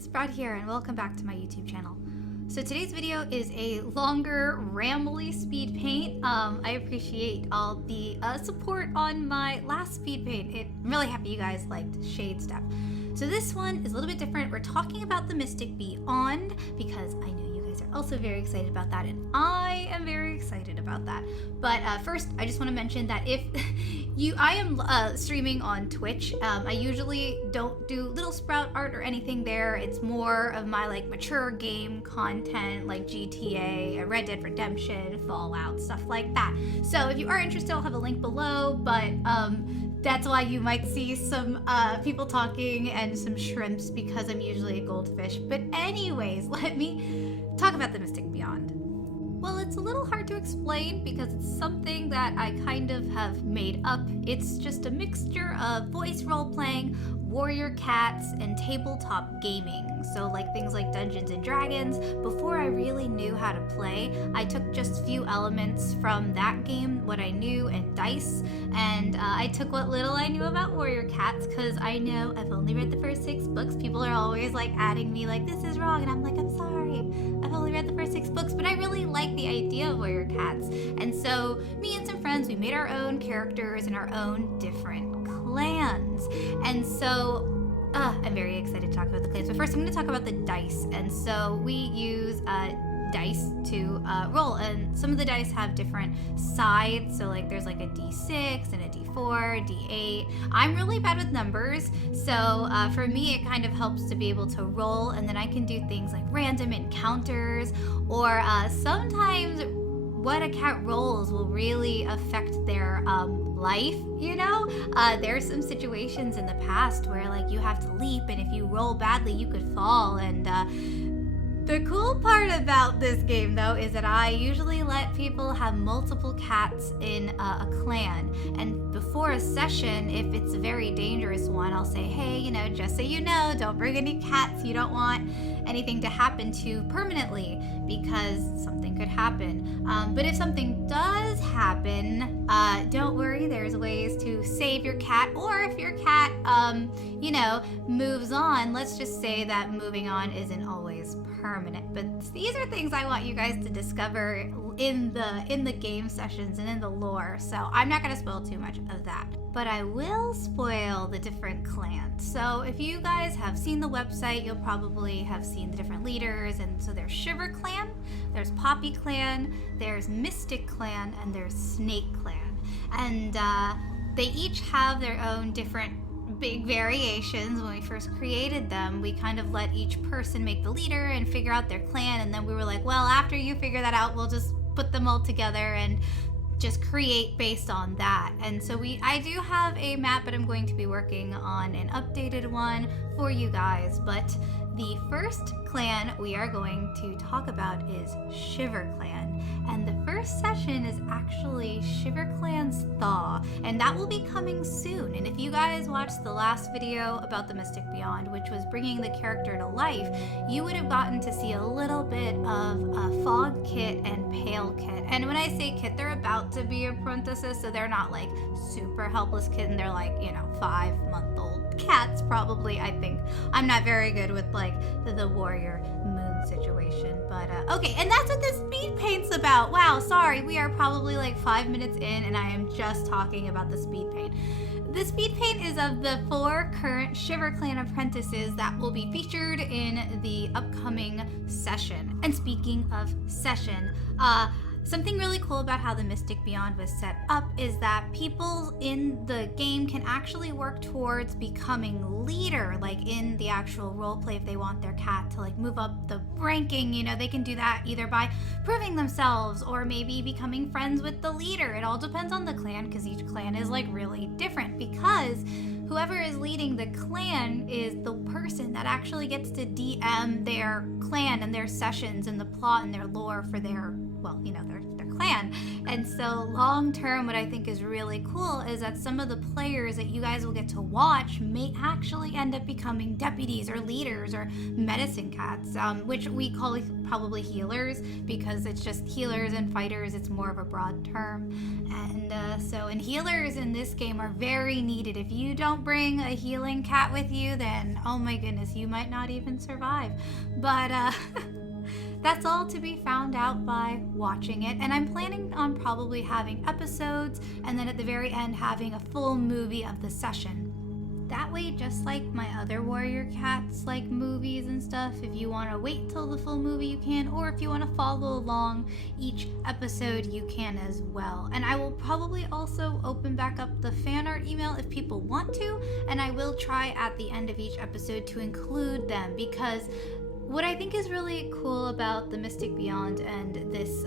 Littlesprout here, and welcome back to my YouTube channel. So today's video is a longer, rambly speed paint. I appreciate all the support on my last speed paint. I'm really happy you guys liked Shade Step. So this one is a little bit different. We're talking about the Mystic Beyond because I know you guys are also very excited about that, and I am very excited about that. But first, I just want to mention that if I am streaming on Twitch. I usually don't do Littlesproutart or anything there. It's more of my like mature game content like GTA, Red Dead Redemption, Fallout, stuff like that. So if you are interested, I'll have a link below, but that's why you might see some people talking and some shrimps because I'm usually a goldfish. But anyways, let me talk about the Mystic Beyond. Well, it's a little hard to explain because it's something that I kind of have made up. It's just a mixture of voice role-playing, warrior cats, and tabletop gaming. So like things like Dungeons and Dragons. Before I really knew how to play, I took just a few elements from that game, what I knew, and dice, and I took what little I knew about warrior cats because I know I've only read the first 6 books. People are always like adding me like, this is wrong, and I'm like, I'm sorry. I've only read the first 6 books, but I really like the idea of warrior cats. And so me and some friends, we made our own characters and our own different clans. And so I'm very excited to talk about the clans. But first I'm going to talk about the dice. And so we use dice to roll, and some of the dice have different sides. So like there's like a D6 and a D4, D8. I'm really bad with numbers, so for me it kind of helps to be able to roll, and then I can do things like random encounters, or sometimes what a cat rolls will really affect their life, you know? There's some situations in the past where like you have to leap, and if you roll badly you could fall, and the cool part about this game, though, is that I usually let people have multiple cats in a clan. And before a session, if it's a very dangerous one, I'll say, hey, you know, just so you know, don't bring any cats you don't want anything to happen to permanently, because something could happen. But if something does happen, don't worry, there's ways to save your cat, or if your cat, you know, moves on, let's just say that moving on isn't always permanent. But these are things I want you guys to discover in the game sessions and in the lore, so I'm not going to spoil too much of that. But I will spoil the different clans. So if you guys have seen the website, you'll probably have seen the different leaders. And so there's Shiverclan, there's Poppy Clan, there's Mystic Clan, and there's Snake Clan. And they each have their own different big variations. When we first created them, we kind of let each person make the leader and figure out their clan, and then we were like, well, after you figure that out, we'll just put them all together and just create based on that. And so I do have a map, but I'm going to be working on an updated one for you guys. But the first clan we are going to talk about is Shiverclan. And the first session is actually Shiverclan's Thaw, and that will be coming soon. And if you guys watched the last video about the Mystic Beyond, which was bringing the character to life, you would have gotten to see a little bit of Fog Kit and Pale Kit. And when I say kit, they're about to be apprentices, so they're not like super helpless kitten. They're like, you know, 5-month-old cats probably, I think. I'm not very good with like the warrior moon situation, but okay, and that's what this speed paint's about. Wow, sorry, we are probably like 5 minutes in and I am just talking about the speed paint. The speed paint is of the 4 current Shiverclan apprentices that will be featured in the upcoming session. And speaking of session, something really cool about how the Mystic Beyond was set up is that people in the game can actually work towards becoming leader, like in the actual roleplay. If they want their cat to like move up the ranking, you know, they can do that either by proving themselves or maybe becoming friends with the leader. It all depends on the clan, because each clan is like really different, because whoever is leading the clan is the person that actually gets to DM their clan and their sessions and the plot and their lore for their, well, you know, their clan. And so long term, what I think is really cool is that some of the players that you guys will get to watch may actually end up becoming deputies or leaders or medicine cats, which we call probably healers, because it's just healers and fighters. It's more of a broad term. And healers in this game are very needed. If you don't bring a healing cat with you, then oh my goodness, you might not even survive. But that's all to be found out by watching it. And I'm planning on probably having episodes and then at the very end having a full movie of the session. That way, just like my other warrior cats, like movies and stuff, if you want to wait till the full movie, you can, or if you want to follow along each episode, you can as well. And I will probably also open back up the fan art email if people want to, and I will try at the end of each episode to include them, because what I think is really cool about the Mystic Beyond and this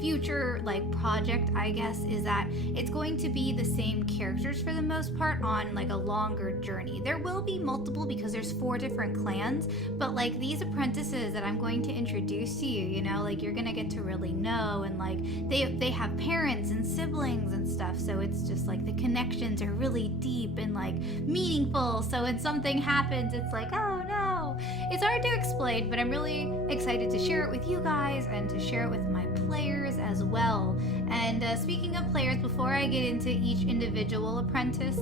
future project, I guess, is that it's going to be the same characters for the most part on a longer journey. There will be multiple because there's 4 different clans, but these apprentices that I'm going to introduce to you, you're gonna get to really know, and they have parents and siblings and stuff, so it's just the connections are really deep and meaningful. So when something happens, it's oh no. It's hard to explain, but I'm really excited to share it with you guys and to share it with my players as well. And speaking of players, before I get into each individual apprentice,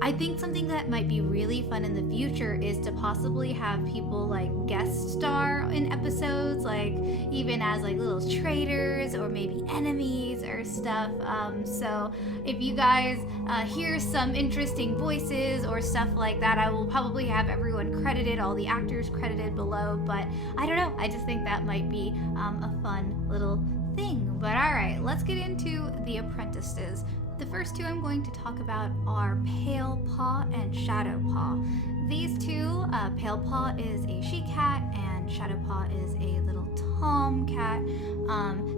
I think something that might be really fun in the future is to possibly have people guest star in episodes, even as little traders or maybe enemies or stuff. So if you guys hear some interesting voices or stuff like that, I will probably have everyone credited, all the actors credited below. But I don't know, I just think that might be a fun little thing. But alright, let's get into the apprentices. The first 2 I'm going to talk about are Pale Paw and Shadow Paw. These 2, Pale Paw is a she cat and Shadow Paw is a little tom cat.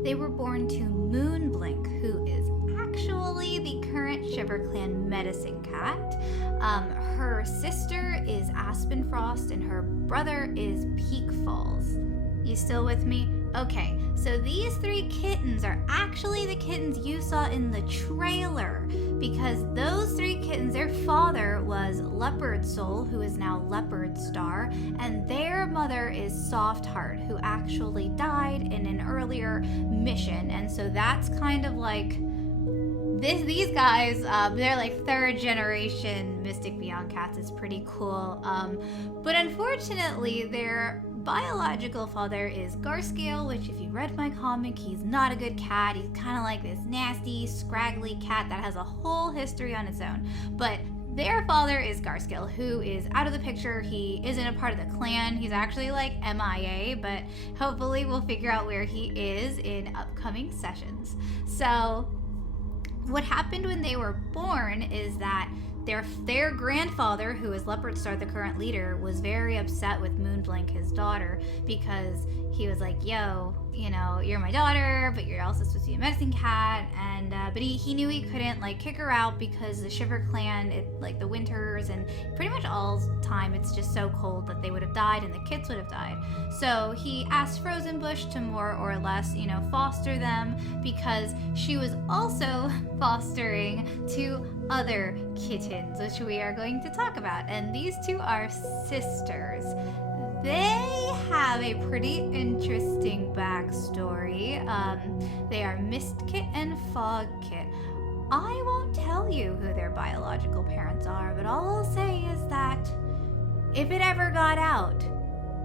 They were born to Moonblink, who is actually the current Shiverclan medicine cat. Her sister is Aspen Frost and her brother is Peak Falls. You still with me? Okay, so these 3 kittens are actually the kittens you saw in the trailer, because those 3 kittens, their father was Leopard Soul, who is now Leopard Star, and their mother is Soft Heart, who actually died in an earlier mission. And so that's kind of these guys, they're 3rd generation Mystic Beyond cats. It's pretty cool. But unfortunately, their biological father is Garscale, which if you read my comic, he's not a good cat. He's kind of this nasty, scraggly cat that has a whole history on its own. But their father is Garscale, who is out of the picture. He isn't a part of the clan. He's actually MIA, but hopefully we'll figure out where he is in upcoming sessions. So what happened when they were born is that their grandfather, who is Leopard Star, the current leader, was very upset with Moonblink, his daughter, because he was yo, you're my daughter, but you're also supposed to be a medicine cat, and but he knew he couldn't kick her out because the Shiverclan, the winters and pretty much all time, it's just so cold that they would have died and the kids would have died. So he asked Frozenbush to more or less, foster them, because she was also fostering 2 other kittens, which we are going to talk about. And these 2 are sisters. They have a pretty interesting backstory. They are Mist Kit and Fog Kit. I won't tell you who their biological parents are, but all I'll say is that if it ever got out,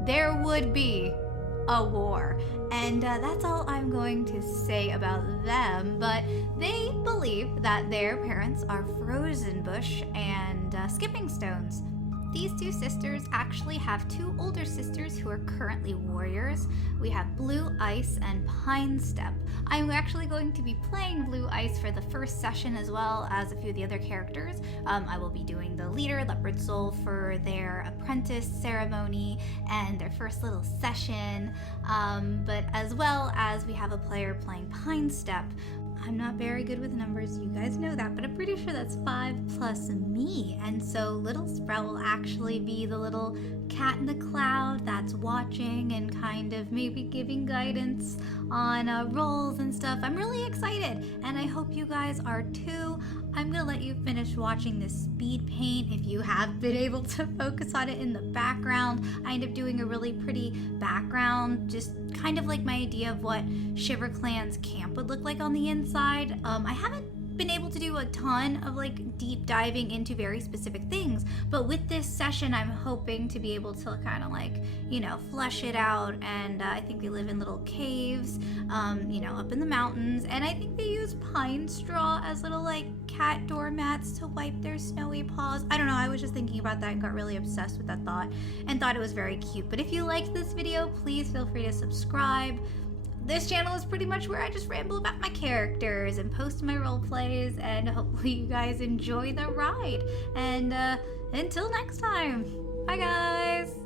there would be a war. And that's all I'm going to say about them, but they believe that their parents are Frozenbush and Skipping Stones. These 2 sisters actually have 2 older sisters who are currently warriors. We have Blue Ice and Pine Step. I'm actually going to be playing Blue Ice for the first session, as well as a few of the other characters. I will be doing the leader, Leopard Soul, for their apprentice ceremony and their first little session. But as well as we have a player playing Pine Step. I'm not very good with numbers, you guys know that, but I'm pretty sure that's 5 plus me. And so Littlesprout will actually be the little cat in the cloud that's watching and kind of maybe giving guidance on rolls and stuff. I'm really excited, and I hope you guys are too. I'm gonna let you finish watching this speed paint if you have been able to focus on it in the background. I end up doing a really pretty background, just kind of like my idea of what Shiverclan's camp would look like on the inside. I haven't been able to do a ton of like deep diving into very specific things, but with this session I'm hoping to be able to kind of like, you know, flesh it out. And I think they live in little caves, you know, up in the mountains, and I think they use pine straw as little like cat doormats to wipe their snowy paws. I don't know, I was just thinking about that and got really obsessed with that thought and thought it was very cute. But if you liked this video, please feel free to subscribe. This channel is pretty much where I just ramble about my characters and post my role plays, and hopefully you guys enjoy the ride. And until next time, bye guys!